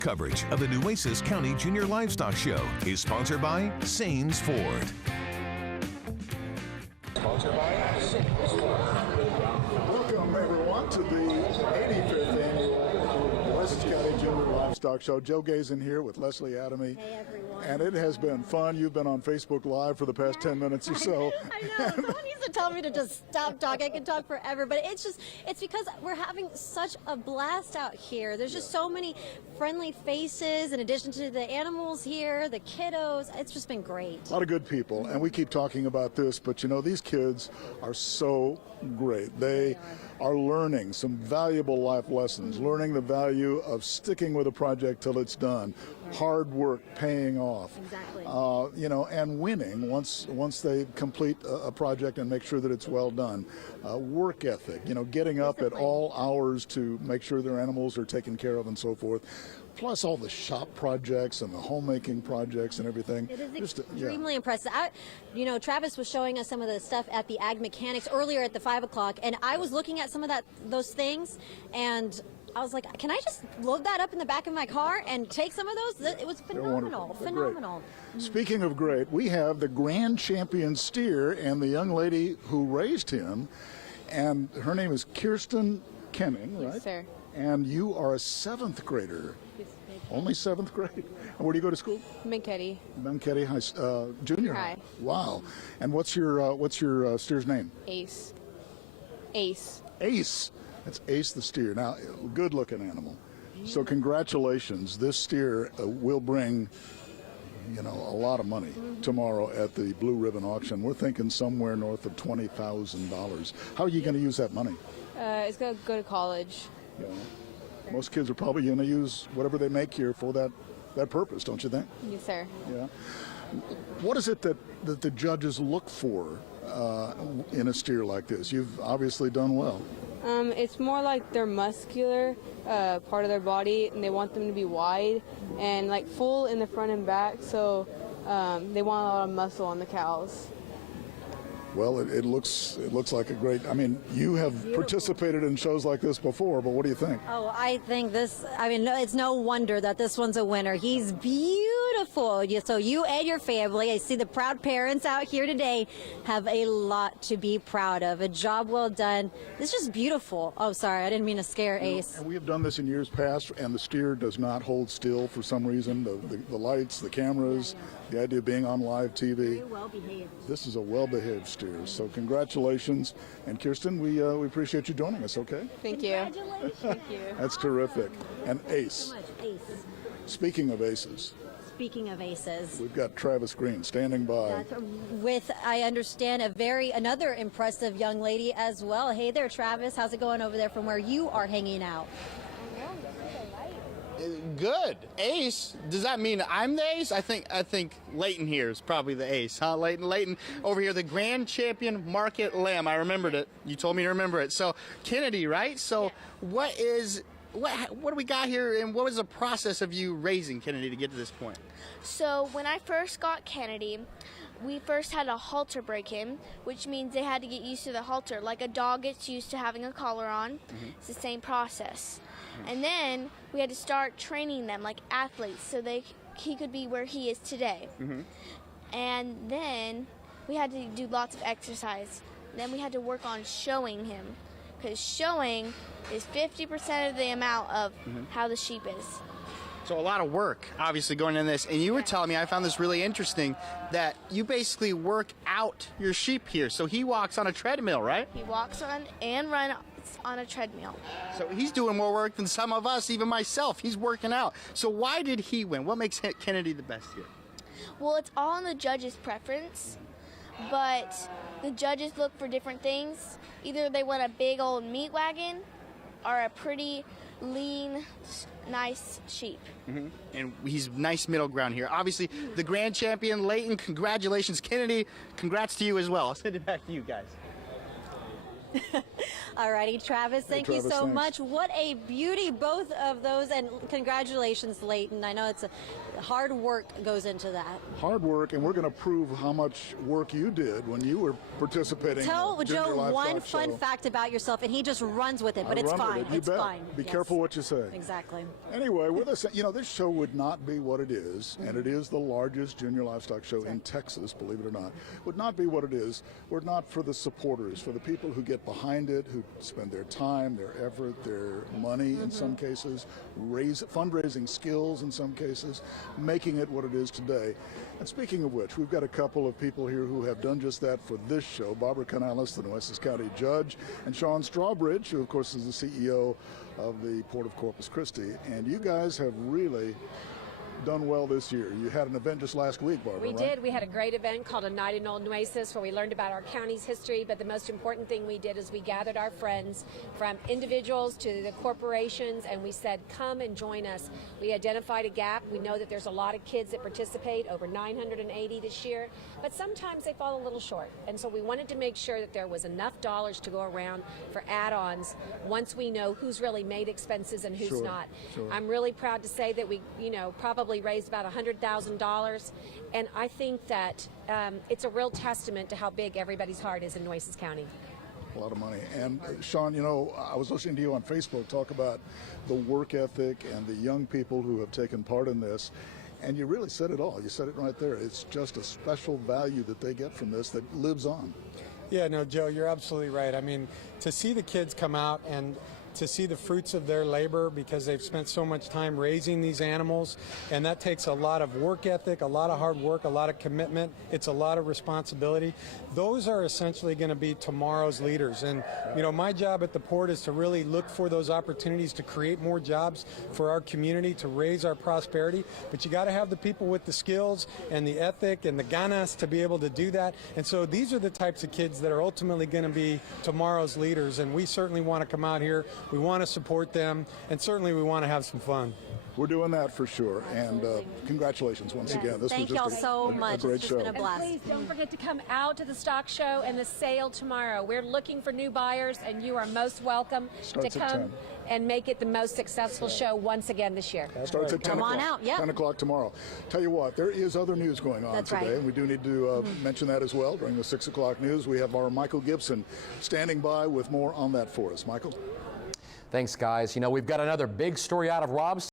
Coverage of the Nueces County Junior Livestock Show is sponsored by Sains Ford. Sponsored by Sains Ford. Welcome, everyone, to the 85th annual Nueces County Junior Livestock Show. Joe Gaze in here with Leslie Adamy. Hey, everyone. And it has been fun. You've been on Facebook Live for the past 10 minutes or so. I know. Someone needs to tell me to just stop talking. I can talk forever. But it's because we're having such a blast out here. There's just so many friendly faces in addition to the animals here, the kiddos. It's just been great. A lot of good people. And we keep talking about this, but you know, these kids are so great. They are learning some valuable life lessons, learning the value of sticking with a project till it's done, hard work paying off, Exactly. You know, and winning once they complete a project and make sure that it's well done. Work ethic, you know, getting up at all hours to make sure their animals are taken care of and so forth. Plus all the shop projects and the homemaking projects and everything. It is extremely impressive. You know, Travis was showing us some of the stuff at the Ag Mechanics earlier at the 5 o'clock, and I was looking at some of those things, and I was like, can I just load that up in the back of my car and take some of those? It was phenomenal. Phenomenal. Speaking of great, we have the grand champion steer and the young lady who raised him, and her name is Kirsten Kemming, right? Yes, sir. And you are a 7th grader. Only 7th grade. And where do you go to school? Mankaty. Mankaty High, Junior High. Wow. And what's your steer's name? Ace. Ace. Ace. That's Ace the steer. Now, good looking animal. So congratulations. This steer will bring, you know, a lot of money tomorrow at the Blue Ribbon auction. We're thinking somewhere north of $20,000. How are you going to use that money? It's going to go to college. Yeah. Most kids are probably going to use whatever they make here for that purpose, don't you think? Yes, sir. Yeah. What is it that the judges look for in a steer like this? You've obviously done well. It's more like their muscular part of their body, and they want them to be wide and like full in the front and back. So they want a lot of muscle on the cows. Well, it looks like a great. I mean, you have participated in shows like this before, but what do you think? Oh, I think it's no wonder that this one's a winner. He's beautiful. So you and your family, I see the proud parents out here today, have a lot to be proud of. A job well done. It's just beautiful. Oh, sorry, I didn't mean to scare Ace. And we have done this in years past, and the steer does not hold still for some reason. The lights, the cameras, the idea of being on live TV. Very well behaved. This is a well-behaved steer. So congratulations. And Kirsten, we appreciate you joining us, okay? Thank you. Congratulations. Thank you. That's terrific. And Ace. Thank you so much. Ace. Speaking of aces, Speaking of aces, we've got Travis Green standing by. with, I understand, another impressive young lady as well. Hey there, Travis. How's it going over there from where you are hanging out? Good. Ace? Does that mean I'm the ace? I think Leighton here is probably the ace, huh? Leighton over here, the grand champion market lamb. I remembered it. You told me to remember it. So Kennedy, right? So what do we got here, and what was the process of you raising Kennedy to get to this point? So when I first got Kennedy, we first had to halter break him, which means they had to get used to the halter. Like a dog gets used to having a collar on. It's the same process. And then we had to start training them like athletes so he could be where he is today. And then we had to do lots of exercise. Then we had to work on showing him, because showing is 50% of the amount of how the sheep is. So a lot of work, obviously, going into this. And you were telling me, I found this really interesting, that you basically work out your sheep here. So he walks on a treadmill, right? He walks on and runs on a treadmill. So he's doing more work than some of us, even myself. He's working out. So why did he win? What makes Kennedy the best here? Well, it's all in the judge's preference, but the judges look for different things. Either they want a big old meat wagon or a pretty lean, nice sheep. And he's nice middle ground here. Obviously, the grand champion, Leighton, congratulations. Kennedy, congrats to you as well. I'll send it back to you guys. Alrighty, Travis, thank you Travis, so thanks. much. What a beauty, both of those, and congratulations, Leighton. I know it's hard work goes into that. Hard work, and we're going to prove how much work you did when you were participating. Tell in Junior Joe Livestock one fun Show. fact about yourself, and he just runs with it, but I it's run with fine. it. You It's bet. fine. Be Yes. careful what you say. Exactly. Anyway, with us, this show would not be what it is, and it is the largest junior livestock show in Texas, believe it or not. Would not be what it is were it not for the supporters, for the people who get behind it, who spend their time, their effort, their money in some cases, fundraising skills in some cases, making it what it is today. And speaking of which, we've got a couple of people here who have done just that for this show. Barbara Canales, the Nueces County Judge, and Sean Strawbridge, who of course is the CEO of the Port of Corpus Christi. And you guys have really done well this year. You had an event just last week, Barbara, We right? did. We had a great event called A Night in Old Nueces, where we learned about our county's history, but the most important thing we did is we gathered our friends, from individuals to the corporations, and we said, come and join us. We identified a gap. We know that there's a lot of kids that participate, over 980 this year, but sometimes they fall a little short. And so we wanted to make sure that there was enough dollars to go around for add-ons once we know who's really made expenses and who's Sure, not. sure. I'm really proud to say that we, probably raised about $100,000, and I think that it's a real testament to how big everybody's heart is in Nueces County. A lot of money. And Sean, I was listening to you on Facebook talk about the work ethic and the young people who have taken part in this. And you really said it all. You said it right there. It's just a special value that they get from this that lives on. Yeah, no, Joe, you're absolutely right. I mean, to see the kids come out and to see the fruits of their labor, because they've spent so much time raising these animals, and that takes a lot of work ethic, a lot of hard work, a lot of commitment. It's a lot of responsibility. Those are essentially going to be tomorrow's leaders. And my job at the port is to really look for those opportunities to create more jobs for our community, to raise our prosperity. But you got to have the people with the skills and the ethic and the ganas to be able to do that. And so these are the types of kids that are ultimately going to be tomorrow's leaders, and we certainly want to come out here. We want to support them, and certainly we want to have some fun. We're doing that for sure. And congratulations once again. This Thank was y'all just so a much. great It's just show. been a blast. Please don't forget to come out to the stock show and the sale tomorrow. We're looking for new buyers, and you are most welcome Starts to at come 10. and make it the most successful show once again this year. Starts at 10 Come o'clock. on out, yeah. 10 o'clock tomorrow. Tell you what, there is other news going on That's today, right. and we do need to mention that as well. During the 6 o'clock news, we have our Michael Gibson standing by with more on that for us. Michael? Thanks, guys. We've got another big story out of Rob's